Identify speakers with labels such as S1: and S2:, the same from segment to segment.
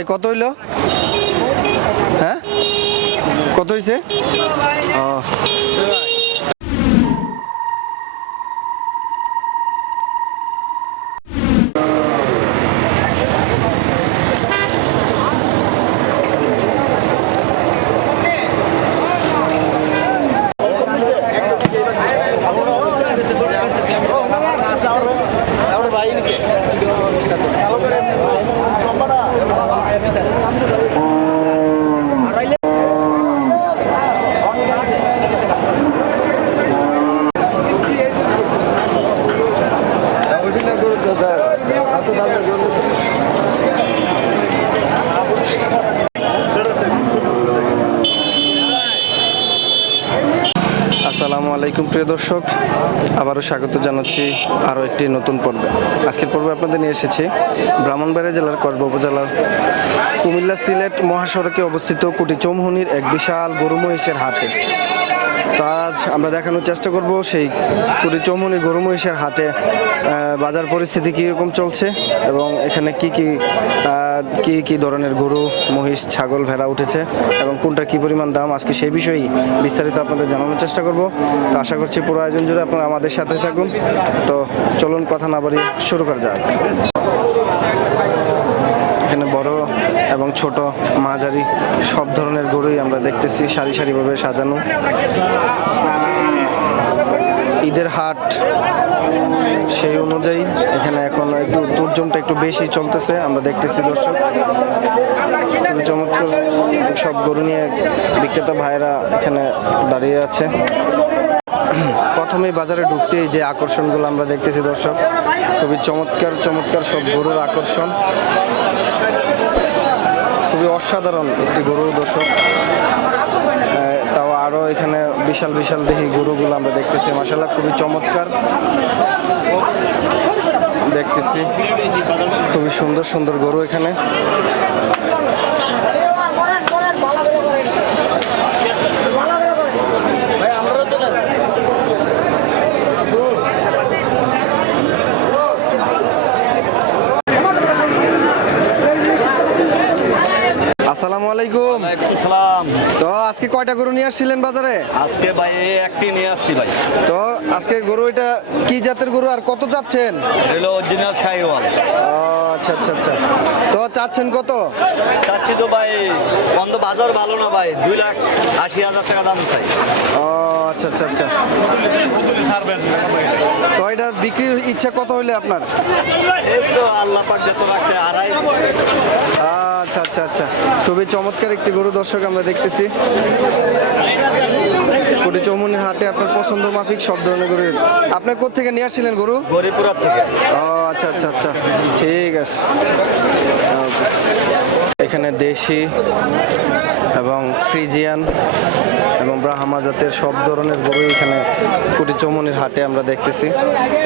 S1: ভাই কত হইল? হ্যাঁ? কত হয়েছে ও আসসালামু আলাইকুম প্রিয় দর্শক, আবারও স্বাগত জানাচ্ছি আরও একটি নতুন পর্বে। আজকের পর্বে আপনাদের নিয়ে এসেছি ব্রাহ্মণবাড়িয়া জেলার কসবা উপজেলার কুমিল্লা সিলেট মহাসড়কে অবস্থিত কুটি চৌমুহনির এক বিশাল গরু মহিষের হাটে। তো আজ আমরা দেখানোর চেষ্টা করব সেই কুটি চৌমুহনির গরু মহিষের হাটে বাজার পরিস্থিতি কীরকম চলছে এবং এখানে কি কি কি কি ধরনের গরু, মহিষ, ছাগল, ভেড়া উঠেছে এবং কোনটা কি পরিমাণ দাম, আজকে সেই বিষয়েই বিস্তারিত আপনাদের জানানোর চেষ্টা করব। তো আশা করছি পুরো আয়োজন জুড়ে আপনারা আমাদের সাথে থাকুন। তো চলুন কথা না বাড়ি শুরু করা যাক। এখানে বড় এবং ছোট মাঝারি সব ধরনের গরুই আমরা দেখতেছি, সারি সারিভাবে সাজানো। ঈদের হাট সেই অনুযায়ী এখানে এখন একটু দুর্জমটা একটু বেশি চলতেছে, আমরা দেখতেছি দর্শক। খুবই চমৎকার সব গরু নিয়ে বিক্রেতা ভাইরা এখানে দাঁড়িয়ে আছে। প্রথমেই বাজারে ঢুকতেই যে আকর্ষণগুলো আমরা দেখতেছি দর্শক, খুবই চমৎকার চমৎকার সব গরুর আকর্ষণ। খুবই অসাধারণ একটি গরু দর্শক। এখানে বিশাল বিশাল দেহি গরুগুলো আমরা দেখতেছি। মাসাল্লাহ খুবই চমৎকার। দেখতেছি। খুবই সুন্দর সুন্দর গরু এখানে। আসসালামু আলাইকুম।
S2: সালাম।
S1: তো আজকে কয়টা গরু নিয়ে আসছিলেন বাজারে?
S2: আজকে ভাই একটি নিয়ে আসছি ভাই।
S1: তো আজকে গরু এটা কি জাতের গরু আর কত চাচ্ছেন?
S2: হলো অরিজিনাল শাহিওয়াল
S1: আচ্ছা আচ্ছা আচ্ছা। তো চাচ্ছেন কত?
S2: চাচ্ছি তো ভাই বন্ধ বাজার ভালো না ভাই দুই লাখ আশি হাজার টাকা দাম চাই।
S1: ও আচ্ছা আচ্ছা আচ্ছা। তো এটা বিক্রির ইচ্ছা কত হইলে আপনার?
S2: এই তো আল্লাহ পাক যত রাখছে আড়াই।
S1: আচ্ছা আচ্ছা আচ্ছা। খুবই চমৎকার একটি গরু দর্শক আমরা দেখতেছি। কোটি চৌমুনির হাটে আপনার পছন্দ মাফিক সব ধরনের গরু। আপনি কোথেকে নিয়ে আসছিলেন গরু?
S2: থেকে।
S1: ও আচ্ছা আচ্ছা আচ্ছা। ঠিক আছে। এখানে দেশি এবং ফ্রিজিয়ান এবং ব্রাহ্মা জাতের সব ধরনের গরু এখানে কুটি চৌমনির হাটে আমরা দেখতেছি।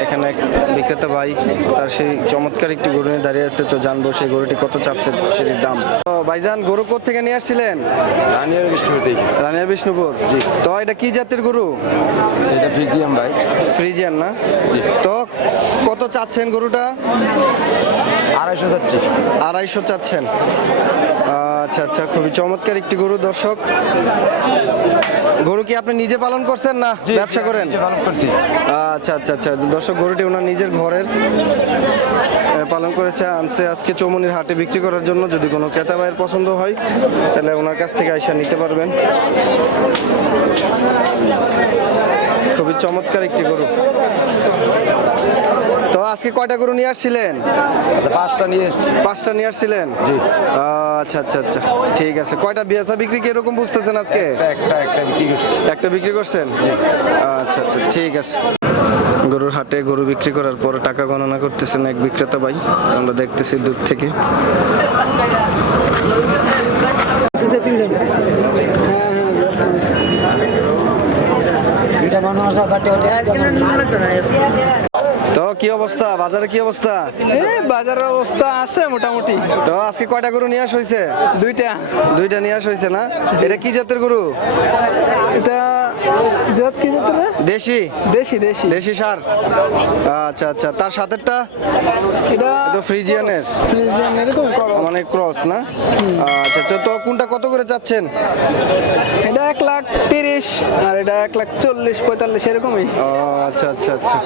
S1: এখানে এক বিক্রেতা ভাই তার সেই চমৎকার একটি গরু নিয়ে দাঁড়িয়ে আছে তো জানব সেই গরুটি কত চাচ্ছে সেটির দাম। তো ভাইজান গরু থেকে নিয়ে আসছিলেন?
S3: রানিয়ার বিষ্ণুপতি
S1: রানিয়া বিষ্ণুপুর। জি। তো এটা কি জাতের গরু?
S3: এটা ফ্রিজিয়াম ভাই।
S1: ফ্রিজিয়ান না? তো কত চাচ্ছেন গরুটা?
S3: আড়াইশো যাচ্ছি
S1: আড়াইশো চাচ্ছেন। আচ্ছা আচ্ছা খুবই চমৎকার একটি গরু দর্শক। গরু কি আপনি নিজে পালন করছেন না ব্যবসা করেন? আচ্ছা আচ্ছা আচ্ছা দর্শক গরুটি ওনার নিজের ঘরের পালন করেছে আনছে আজকে চৌমনির হাটে বিক্রি করার জন্য। যদি কোনো ক্রেতা ভাইয়ের পছন্দ হয় তাহলে ওনার কাছ থেকে আইসা নিতে পারবেন। খুবই চমৎকার একটি গরু। তো আজকে কয়টা গরু নিয়ে আসছিলেন?
S3: আচ্ছা, পাঁচটা নিয়ে এসেছি।
S1: পাঁচটা নিয়ে আসছিলেন? আচ্ছা আচ্ছা আচ্ছা ঠিক আছে। কয়টা বিয়াসা বিক্রি কি এরকম বুঝতেছেন আজকে?
S3: একটা একটা একটা বিক্রি করছি।
S1: একটা বিক্রি করছেন? আচ্ছা আচ্ছা ঠিক আছে। গরুর হাটে গরু বিক্রি করার পর টাকা গণনা করতেছেন এক বিক্রেতা ভাই। আমরা দেখতেছি দূর থেকে। তো কি অবস্থা? বাজারে কি অবস্থা?
S4: বাজারের অবস্থা আছে মোটামুটি।
S1: তো আজকে কয়টা গরু নিয়ে আস হয়েছে?
S4: দুইটা।
S1: দুইটা নিয়ে আস হয়েছে না? এটা কি জাতের গরু?
S4: এটা জাত কি জাতের?
S1: দেশি।
S4: দেশি দেশি।
S1: দেশি সার। আচ্ছা আচ্ছা। তার সাথেরটা?
S4: এটা
S1: তো ফ্রিজিয়ানের।
S4: ফ্রিজিয়ান এরকম করো।
S1: মানে ক্রস না? আচ্ছা তো- তো কোনটা কত করে চাচ্ছেন?
S4: এটা এক লাখ তিরিশ আর এটা এক লাখ চল্লিশ পঁয়তাল্লিশ এরকমই।
S1: ও, আচ্ছা আচ্ছা আচ্ছা।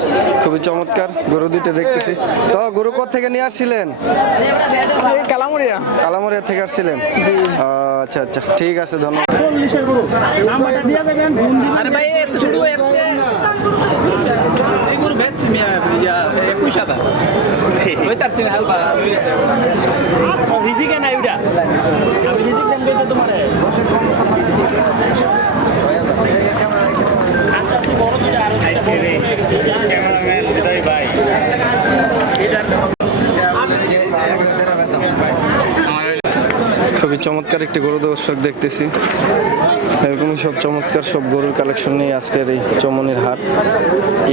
S1: খুবই চমৎকার। গরু দুইটা দেখতেছি। তো গরু কোথা থেকে নিয়ে আসছিলেন?
S4: এই কালামুড়িয়া।
S1: কালামরিয়া থেকে আসছিলেন।
S4: জি।
S1: আচ্ছা আচ্ছা। ঠিক আছে ধন্যবাদ।
S5: আরে ভাই এত শুরু এই গরু বেচছি মিয়া, ইয়া, একুশ হাজার। ওই তার সিনে হালবা
S6: ভিজি কেন ওইটা। আমি কেন বেচে তোমার আকাশি বড় দুটা আরও ক্যামেরাম্যান হৃদয় ভাই
S1: খুবই চমৎকার একটি গরু দর্শক দেখতেছি। এরকমই সব চমৎকার সব গরুর কালেকশন নিয়ে আজকের এই চমনির হাট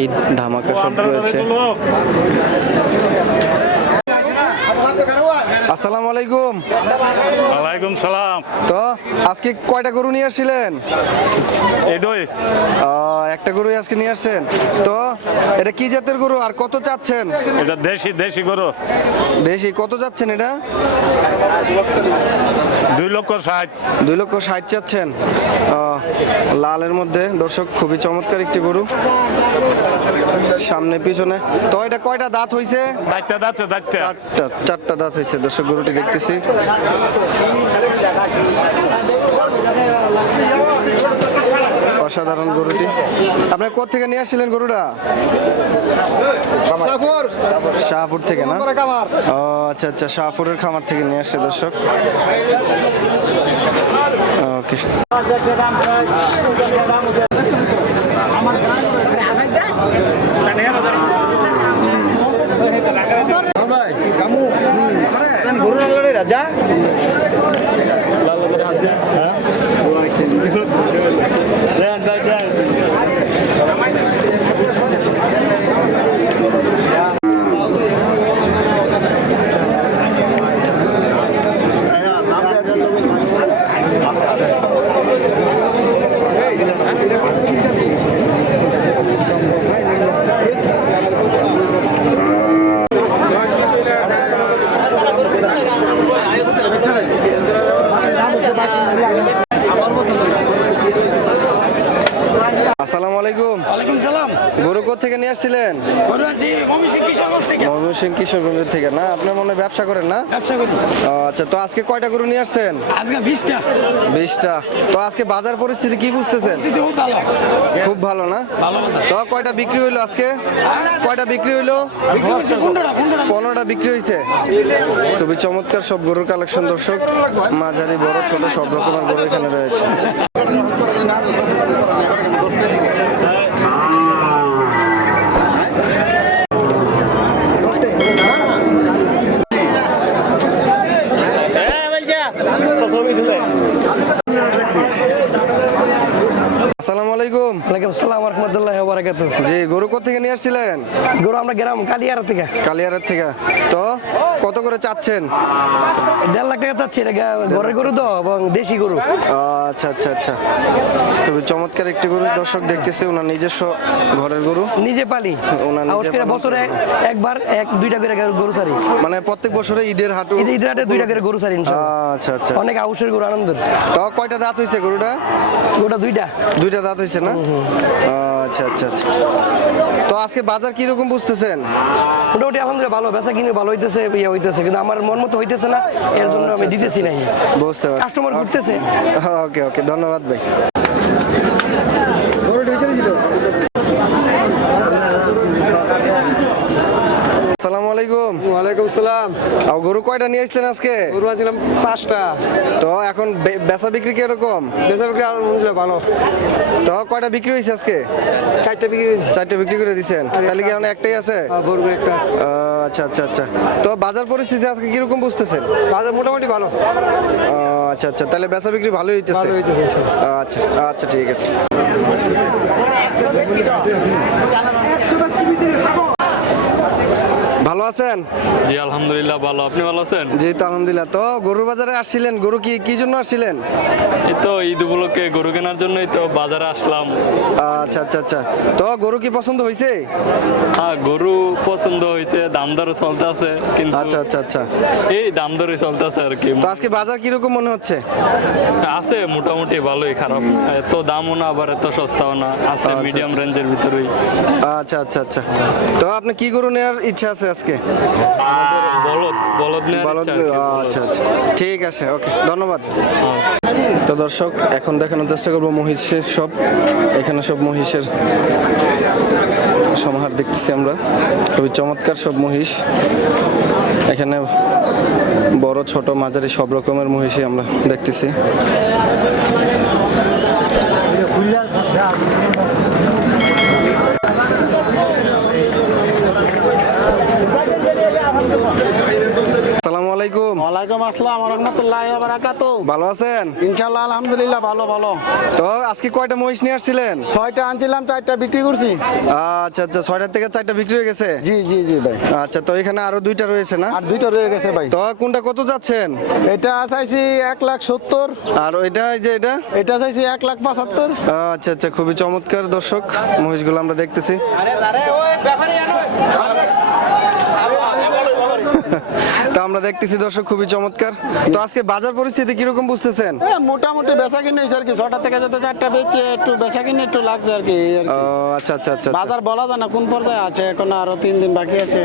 S1: ঈদ ধামাকা সব রয়েছে। আসসালামু আলাইকুম।
S6: ওয়ালাইকুম সালাম।
S1: তো আজকে কয়টা গরু নিয়ে আসছিলেন?
S6: এই দই।
S1: একটা গরুই আজকে নিয়ে আসছেন। তো এটা কি জাতের গরু আর কত চাচ্ছেন?
S6: এটা দেশি দেশি গরু।
S1: দেশি কত যাচ্ছেন এটা?
S6: দুই লক্ষ ষাট।
S1: দুই লক্ষ ষাট চাচ্ছেন। লালের মধ্যে দর্শক খুবই চমৎকার একটি গরু। সামনে পিছনে। তো এটা কয়টা দাঁত হইছে?
S6: চারটা যাচ্ছে চারটা।
S1: চারটা দাঁত হয়েছে দর্শক গরুটি দেখতেছি। অসাধারণ গরুটি। আপনি কোথা থেকে নিয়ে আসছিলেন গরুটা? শাহপুর। থেকে না? ও আচ্ছা আচ্ছা শাহপুরের খামার থেকে নিয়ে আসছে দর্শক। ওকে।
S2: রাজা
S1: আসসালামু আলাইকুম
S7: ওয়ালাইকুম সালাম
S1: গরু কোথা থেকে নিয়ে আসছিলেন
S7: গরু আছি মমিষি কিশোরগঞ্জ
S1: ময়মনসিংহ কিশোরগঞ্জ থেকে না? আপনার মনে ব্যবসা করেন না?
S7: ব্যবসা করি।
S1: আচ্ছা তো আজকে কয়টা গরু নিয়ে আসছেন?
S7: আজকে বিশটা।
S1: বিশটা। তো আজকে বাজার পরিস্থিতি কি বুঝতেছেন?
S7: ভালো।
S1: খুব ভালো না?
S7: ভালো বাজার।
S1: তো কয়টা বিক্রি হইল আজকে? কয়টা বিক্রি হইল?
S7: পনেরোটা
S1: বিক্রি হয়েছে খুবই চমৎকার সব গরুর কালেকশন দর্শক। মাঝারি বড় ছোট সব রকমের গরু এখানে রয়েছে। আসসালামু আলাইকুম।
S8: ওয়ালাইকুম সালাম রহমতুল্লাহ বারাকাতু
S1: জি গরু কোথা থেকে নিয়ে আসছিলেন?
S8: গরু আমরা গ্রাম কালিয়ার থেকে।
S1: কালিয়ারের থেকে। তো কত করে চাচ্ছেন?
S8: দেড় লাখ টাকা চাচ্ছি এটা গা- ঘরের গরু তো এবং দেশি গরু।
S1: আচ্ছা আচ্ছা আচ্ছা। খুবই চমৎকার একটি গরু দর্শক দেখতেছে ওনার নিজস্ব ঘরের গরু।
S8: নিজে পালি।
S1: ওনার নিজে
S8: বছরে একবার এক দুইটা করে গরু সারি
S1: মানে প্রত্যেক বছরে ঈদের হাটু
S8: ঈদের ঈদ রাতে দুইটা করে গরু সারি ইনশাআল্লাহ।
S1: আচ্ছা আচ্ছা।
S8: অনেক আউসের গরু আনন্দের।
S1: তো কয়টা দাঁত হয়েছে গরুটা?
S8: গরুটা দুইটা।
S1: দুইটা দাঁত হয়েছে না? আচ্ছা আচ্ছা আচ্ছা। তো আজকে বাজার কি রকম বুঝতেছেন?
S8: মোটামুটি আলহামদুলিল্লাহ ভালো। বেচা কিনে ভালো হইতেছে ইয়ে হইতেছে কিন্তু আমার মন মতো হইতেছে না এর জন্য আমি দিতেছি নাই।
S1: বুঝতে পারছি।
S8: কাস্টমার ঘুরতেছে।
S1: ওকে ওকে ধন্যবাদ ভাই আসসালামু আলাইকুম
S3: ওয়ালাইকুম সালাম।
S1: আর গরু কয়টা নিয়ে আসলেন আজকে?
S3: গরু আছিলাম পাঁচটা।
S1: তো এখন বেচা বিক্রি কীরকম?
S3: বেচা বিক্রি আর আলহামদুলিল্লাহ ভালো।
S1: তো কয়টা বিক্রি হয়েছে আজকে?
S3: চারটা বিক্রি হয়েছে
S1: চারটে বিক্রি করে দিছেন। তাহলে কি এখন একটাই আছে? আহ, আচ্ছা আচ্ছা আচ্ছা। তো বাজার পরিস্থিতি আজকে কীরকম বুঝতেছেন?
S3: বাজার মোটামুটি ভালো।
S1: আচ্ছা আচ্ছা। তাহলে বেচা বিক্রি
S3: ভালো হইতেছে।
S1: আচ্ছা আচ্ছা ঠিক আছে। আছেন?
S9: জি আলহামদুলিল্লাহ ভালো। আপনি ভালো আছেন?
S1: জি তো আলহামদুলিল্লাহ। তো গরুর বাজারে আসছিলেন গরু কি কি জন্য আসছিলেন?
S9: এই তো ঈদ উপলক্ষে গরু কেনার জন্যই তো বাজারে আসলাম।
S1: আচ্ছা আচ্ছা আচ্ছা। তো গরু কি পছন্দ হয়েছে?
S9: হ্যাঁ গরু পছন্দ হয়েছে দাম দরে চলতে আছে কিন্তু
S1: আচ্ছা আচ্ছা আচ্ছা।
S9: এই দাম চলতে আছে আর কি।
S1: তো আজকে বাজার কীরকম মনে হচ্ছে?
S9: আছে মোটামুটি ভালোই খারাপ। এত দামও না আবার এত সস্তাও না। আছে
S1: আচ্ছা,
S9: মিডিয়াম
S1: আচ্ছা।
S9: রেঞ্জের ভিতরেই।
S1: আচ্ছা আচ্ছা আচ্ছা। তো আপনি কি গরু নেওয়ার ইচ্ছা আছে আজকে? ঠিক আছে ওকে ধন্যবাদ। তো দর্শক, এখন দেখানোর চেষ্টা করব মহিষের সব। এখানে সব মহিষের সমাহার দেখতেছি আমরা। খুবই চমৎকার সব মহিষ। এখানে বড়, ছোট, মাঝারি সব রকমের মহিষই আমরা দেখতেছি আসসালামু আলাইকুম
S7: ওয়ালাইকুম আসসালাম রহমতুল্লাহ বারাকাত
S1: ভালো আছেন?
S7: আলহামদুলিল্লাহ ভালো ভালো।
S1: তো আজকে কয়টা মহিষ নিয়ে আসছিলেন?
S7: ছয়টা আনছিলাম চারটা বিক্রি করছি।
S1: আচ্ছা আচ্ছা থেকে চারটা বিক্রি হয়ে গেছে?
S7: জি জি জি ভাই।
S1: আচ্ছা তো এখানে আরও দুইটা রয়েছে না?
S7: আর দুইটা রয়ে গেছে ভাই।
S1: তো কোনটা কত যাচ্ছেন?
S7: এটা চাইছি এক লাখ সত্তর।
S1: আর ওইটা যে এটা?
S7: এটা চাইছি এক লাখ পঁচাত্তর।
S1: আচ্ছা আচ্ছা খুবই চমৎকার দর্শক মহিষগুলো আমরা দেখতেছি। তো আমরা দেখতেছি দর্শক খুবই চমৎকার। তো আজকে বাজার পরিস্থিতি কীরকম বুঝতেছেন?
S7: মোটামুটি বেচা কিনে আর কি। ছটা থেকে যাতে চারটা বেচে একটু বেচা কিনে একটু লাগছে আর কি
S1: আচ্ছা আচ্ছা আচ্ছা আচ্ছা।
S7: বাজার বলা যায় না কোন পর্যায়ে আছে? এখন আরও তিন দিন বাকি আছে।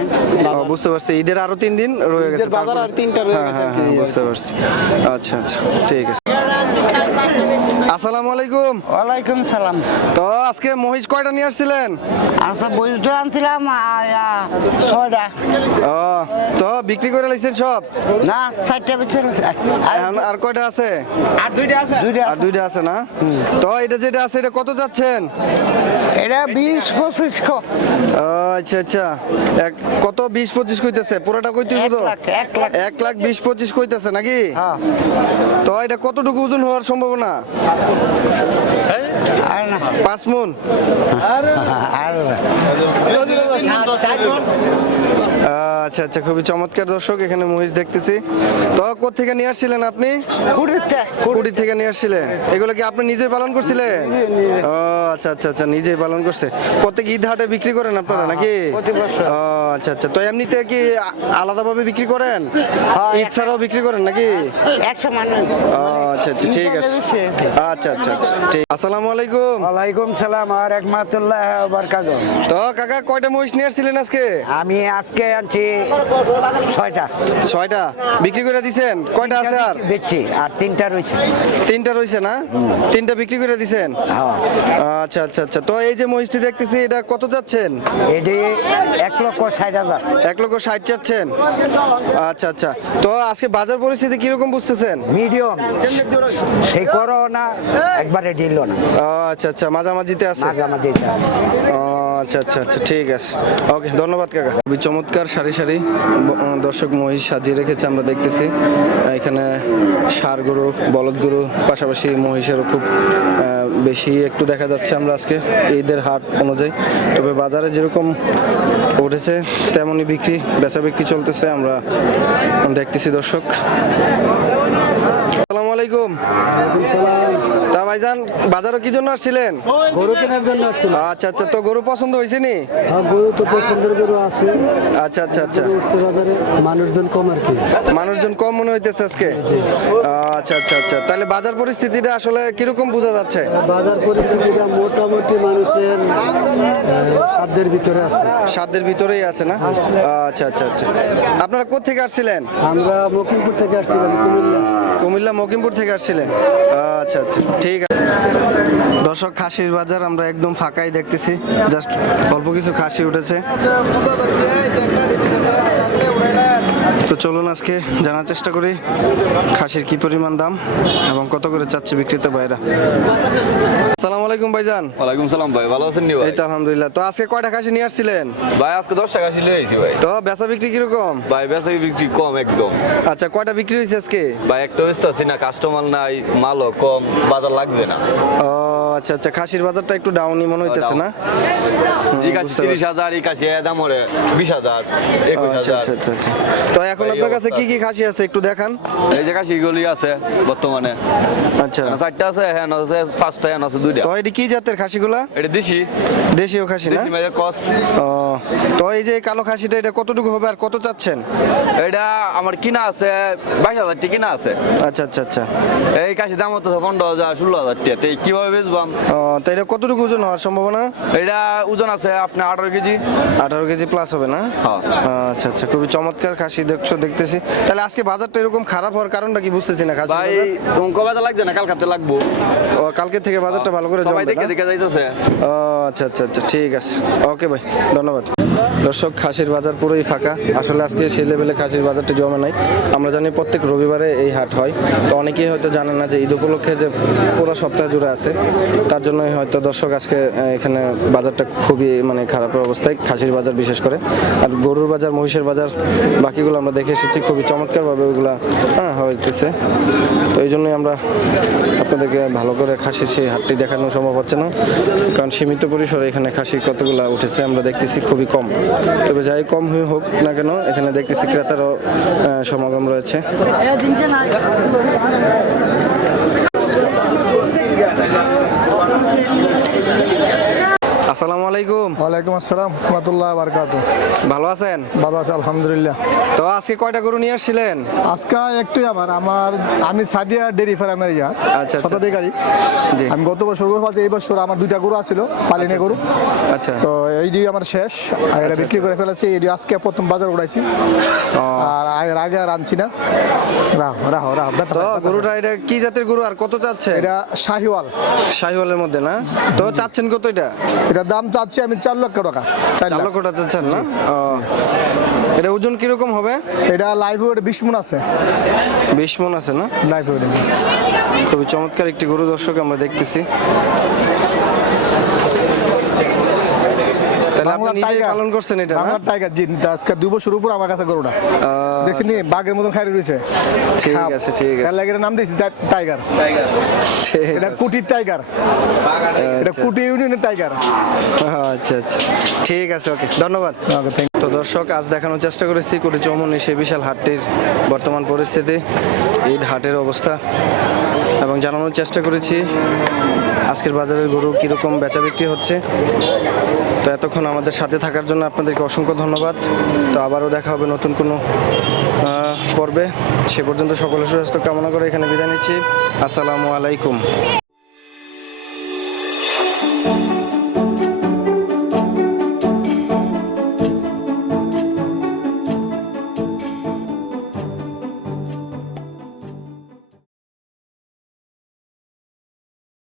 S1: বুঝতে পারছি। ঈদের আরও তিন দিন রয়ে গেছে
S7: বাজার আর তিনটা রয়ে
S1: হ্যাঁ,
S7: গেছে
S1: হ্যাঁ, হ্যাঁ, বুঝতে পারছি। আচ্ছা আচ্ছা ঠিক আছে। আসসালামু আলাইকুম।
S10: ওয়ালাইকুম সালাম।
S1: তো আজকে মহিষ কয়টা নিয়ে আসছিলেন?
S10: আচ্ছা মহিষ তো আনছিলাম ছয়টা।
S1: ও তো বিক্রি করে লাইছেন সব?
S10: না চারটা
S1: এখন আর কয়টা আছে?
S7: আর দুইটা আছে।
S10: দুইটা
S1: আর দুইটা আছে না? তো এটা যেটা আছে এটা কত যাচ্ছেন?
S10: এটা বিশ পঁচিশ ক।
S1: আচ্ছা আচ্ছা। এক কত বিশ পঁচিশ কইতেছে? পুরোটা কইতে তো
S10: লাখ, এক লাখ।
S1: এক লাখ বিশ পঁচিশ কইতেছে নাকি?
S10: হ্যাঁ।
S1: তো এটা কতটুকু ওজন হওয়ার সম্ভাবনা?
S10: আর না।
S1: পাঁচ মন?
S10: আর
S1: আচ্ছা আচ্ছা খুবই চমৎকার দর্শক এখানে মহিষ দেখতেছি। তো কোথেকে নিয়ে আসছিলেন আপনি? কুড়ি থেকে নিয়ে আসছিলেন। এগুলো কি আপনি নিজেই পালন করছিলেন? ও আচ্ছা আচ্ছা আচ্ছা নিজেই পালন করছে। প্রত্যেক ঈদ হাটে বিক্রি করেন আপনারা নাকি? ও আচ্ছা আচ্ছা তো এমনিতে কি আলাদাভাবে বিক্রি করেন?
S10: হ্যাঁ,
S1: ঈদ ছাড়াও বিক্রি করেন নাকি? আচ্ছা আচ্ছা ঠিক আছে। আচ্ছা আচ্ছা আচ্ছা ঠিক। আসসালামু আলাইকুম।
S3: ওয়ালাইকুম সালাম আর রহমাতুল্লাহ বারকাত
S1: তো কাকা কয়টা মহিষ নিয়ে আসছিলেন আজকে?
S3: আমি আজকে আনছি ছয়টা।
S1: ছয়টা? বিক্রি করে দিছেন? কয়টা আছে আর?
S3: বেচছি আর তিনটা রয়েছে।
S1: তিনটা রয়েছে না? তিনটা বিক্রি করে দিছেন?
S3: হ্যাঁ।
S1: আচ্ছা আচ্ছা আচ্ছা। তো এই যে মহিষটি দেখতেছি এটা কত যাচ্ছেন?
S3: এটি এক লক্ষ ষাট হাজার।
S1: এক লক্ষ ষাট চাচ্ছেন আচ্ছা আচ্ছা। তো আজকে বাজার পরিস্থিতি কীরকম বুঝতেছেন?
S3: মিডিয়াম। সেই করো না একবারে দিল না।
S1: আচ্ছা আচ্ছা। মাঝামাঝিতে আছে।
S3: মাঝামাঝি
S1: ও, আচ্ছা আচ্ছা আচ্ছা। ঠিক আছে। ওকে ধন্যবাদ কাকা। খুবই চমৎকার সারি সারি দর্শক মহিষ সাজিয়ে রেখেছে, আমরা দেখতেছি। এখানে ষাড় গরু, বলদ গরু, পাশাপাশি মহিষেরও খুব বেশি একটু দেখা যাচ্ছে আমরা আজকে ঈদের হাট অনুযায়ী। তবে বাজারে যেরকম উঠেছে, তেমনই বিক্রি বেচা বিক্রি চলতেছে, আমরা দেখতেছি দর্শক। আসসালামু আলাইকুম। ভাইজান বাজারে কি জন্য আসছিলেন?
S3: গরু কেনার জন্য
S1: আচ্ছা আচ্ছা তো গরু পছন্দ হয়েছে নি
S3: গরু তো পছন্দের গরু আছে।
S1: আচ্ছা আচ্ছা আচ্ছা।
S3: উঠছে বাজারে মানুষজন কম আর কি।
S1: মানুষজন কম মনে হইতেছে আজকে? আচ্ছা আচ্ছা আচ্ছা। তাহলে বাজার পরিস্থিতিটা আসলে কীরকম বোঝা যাচ্ছে?
S3: বাজার পরিস্থিতিটা মোটামুটি মানুষের সাধ্যের ভিতরে আছে।
S1: সাধ্যের ভিতরেই আছে না? আচ্ছা আচ্ছা আচ্ছা। আপনারা কোথেকে আসছিলেন?
S3: আমরা মকিমপুর থেকে আসছিলাম কুমিল্লা।
S1: কুমিল্লা মকিমপুর থেকে আসছিলেন? আচ্ছা আচ্ছা ঠিক আছে। দর্শক, খাসির বাজার আমরা একদম ফাঁকাই দেখতেছি। জাস্ট অল্প কিছু খাসি উঠেছে। তো চলুন আজকে জানার চেষ্টা করি খাসির কি পরিমাণ দাম এবং কত করে চাচ্ছে বিক্রেতা ভাইরা। আসসালামু আলাইকুম ভাইজান।
S2: ওয়ালাইকুম সালাম ভাই ভালো আছেন নি ভাই?
S1: এই তো আলহামদুলিল্লাহ। তো আজকে কয়টা খাসি নিয়ে আসছিলেন?
S2: ভাই আজকে দশ টাকা ছিল হয়েছি ভাই।
S1: তো বেচা বিক্রি কি রকম
S2: ভাই বেচা বিক্রি কম একদম।
S1: আচ্ছা কয়টা বিক্রি হয়েছে আজকে?
S2: ভাই একটা ব্যস্ত আছি না কাস্টমার নাই মালও কম বাজার লাগছে না।
S1: ও আচ্ছা আচ্ছা খাসির বাজারটা একটু ডাউনই মনে হইতেছে না?
S2: জি কাশি
S1: বুঝতে
S2: তিরিশ
S1: পারছি।
S2: হাজার এই কাশি দাম ওরে বিশ হাজার একুশ
S1: আচ্ছা
S2: হাজার।
S1: আচ্ছা আচ্ছা আচ্ছা। তো এখন আপনার কাছে কি কি খাসি আছে একটু দেখান।
S2: এই যে কাশি গুলি আছে বর্তমানে।
S1: আচ্ছা।
S2: চারটা আছে হ্যাঁ আছে পাঁচটা হ্যাঁ আছে দুইটা।
S1: তো এটি কি জাতের খাসিগুলা?
S2: এটা দিছি
S1: দেশীয় খাসি না?
S2: দিছি মাঝে কস।
S1: ও তো এই যে কালো খাসিটা এটা কতটুকু হবে আর কত চাচ্ছেন?
S2: এটা আমার কিনা আছে বাইশ হাজার টি কিনা আছে।
S1: আচ্ছা আচ্ছা আচ্ছা।
S2: এই কাশি দাম হতো পনেরো হাজার ষোলো হাজার টিয়া তো কীভাবে বেচবাম
S1: ও তো এটা কতটুকু ওজন হওয়ার সম্ভাবনা?
S2: এটা ওজন আছে আপনার আঠারো কেজি।
S1: আঠারো কেজি প্লাস হবে না?
S2: হ্যাঁ।
S1: আচ্ছা আচ্ছা খুবই চমৎকার খাসি। দেখছ দেখতেছি। তাহলে আজকে বাজারটা এরকম খারাপ হওয়ার কারণটা কি বুঝতেছি না খাসি
S2: ভাই তোমার বাজার লাগছে না? কালকাতে লাগবো।
S1: ও কালকে থেকে বাজারটা ভালো করে
S2: জমবে
S1: জমবে
S2: দেখে
S1: না?
S2: দেখে যাইতেছে।
S1: ও আচ্ছা আচ্ছা আচ্ছা ঠিক আছে। ওকে ভাই ধন্যবাদ। দর্শক, খাসির বাজার পুরোই ফাঁকা। আসলে আজকে সেই লেভেলে খাসির বাজারটি জমে নাই। আমরা জানি প্রত্যেক রবিবারে এই হাট হয়। তো অনেকেই হয়তো জানে না যে ঈদ উপলক্ষে যে পুরো সপ্তাহ জুড়ে আছে, তার জন্যই হয়তো দর্শক আজকে এখানে বাজারটা খুবই মানে খারাপের অবস্থায় খাসির বাজার বিশেষ করে। আর গরুর বাজার, মহিষের বাজার বাকিগুলো আমরা দেখে এসেছি, খুবই চমৎকারভাবে ওগুলা হ্যাঁ হইতেছে। তো এই জন্যই আমরা আপনাদেরকে ভালো করে খাসির সেই হাটটি দেখানো সম্ভব হচ্ছে না। কারণ সীমিত পরিসরে এখানে খাসির কতগুলা উঠেছে আমরা দেখতেছি খুবই কম। তবে যাই কম হয়ে হোক না কেন এখানে দেখতেছি ক্রেতারও সমাগম রয়েছে। আসসালামু আলাইকুম।
S7: ওয়ালাইকুম আসসালাম রহমতুল্লাহ বারকাত।
S1: ভালো আছেন?
S7: ভালো আছে আলহামদুলিল্লাহ।
S1: তো আজকে কয়টা গরু নিয়ে আসছিলেন?
S7: আজকে একটুই আমার আমার আমি সাদিয়া ডেরি ফার্মের ইয়া
S1: আচ্ছা।
S7: শতাধিকারী
S1: জি।
S7: আমি গত বছর গরু পাচ্ছি এই বছর আমার দুইটা গরু আছিল পালিনে গরু।
S1: আচ্ছা।
S7: তো এই দিয়ে আমার শেষ। আর এটা বিক্রি করে ফেলেছি এই আজকে প্রথম বাজার উঠাইছি। আর এর আগে আর আনছি না। রাহ রাহ রাহ
S1: গরুটা এটা কি জাতের গরু আর কত চাচ্ছে?
S7: এটা শাহিওয়াল।
S1: শাহিওয়ালের মধ্যে না? তো চাচ্ছেন কত এটা
S7: দাম চাচ্ছি আমি চার লক্ষ টাকা চার
S1: লক্ষ টাকা চাচ্ছেন না। এটা ওজন কীরকম হবে?
S7: এটা লাইভ ওয়েট বিশ মন আছে।
S1: বিশ মন আছে না?
S7: লাইভ ওয়েট
S1: খুবই চমৎকার একটি গরু দর্শক আমরা দেখতেছি।
S7: টাইগার।
S1: পালন করছেন এটা না?
S7: বাংলার টাইগার। জি আজকে দুই বছর উপর আমার কাছে গরুটা। দেখছেন নি? বাঘের মতন খাই রয়েছে
S1: ঠিক আছে, ঠিক আছে।
S7: এর নাম দিয়েছি টাই- টাইগার। এটা
S1: আছে।
S7: কুটির টাইগার। এটা
S1: আচ্ছা,
S7: কুটি ইউনিয়নের টাইগার।
S1: আচ্ছা আচ্ছা। ঠিক আছে ওকে। ধন্যবাদ।
S7: ওকে থ্যাংক
S1: তো দর্শক, আজ দেখানোর চেষ্টা করেছি কোটি চৌমনি সেই বিশাল হাটটির বর্তমান পরিস্থিতি, ঈদ হাটের অবস্থা, এবং জানানোর চেষ্টা করেছি আজকের বাজারের গরু কীরকম বেচা বিক্রি হচ্ছে। তো এতক্ষণ আমাদের সাথে থাকার জন্য আপনাদেরকে অসংখ্য ধন্যবাদ। তো আবারও দেখা হবে নতুন কোনো পর্বে। সে পর্যন্ত সকলের সুস্বাস্থ্য কামনা করে এখানে বিদায় নিচ্ছি। আসসালামু আলাইকুম।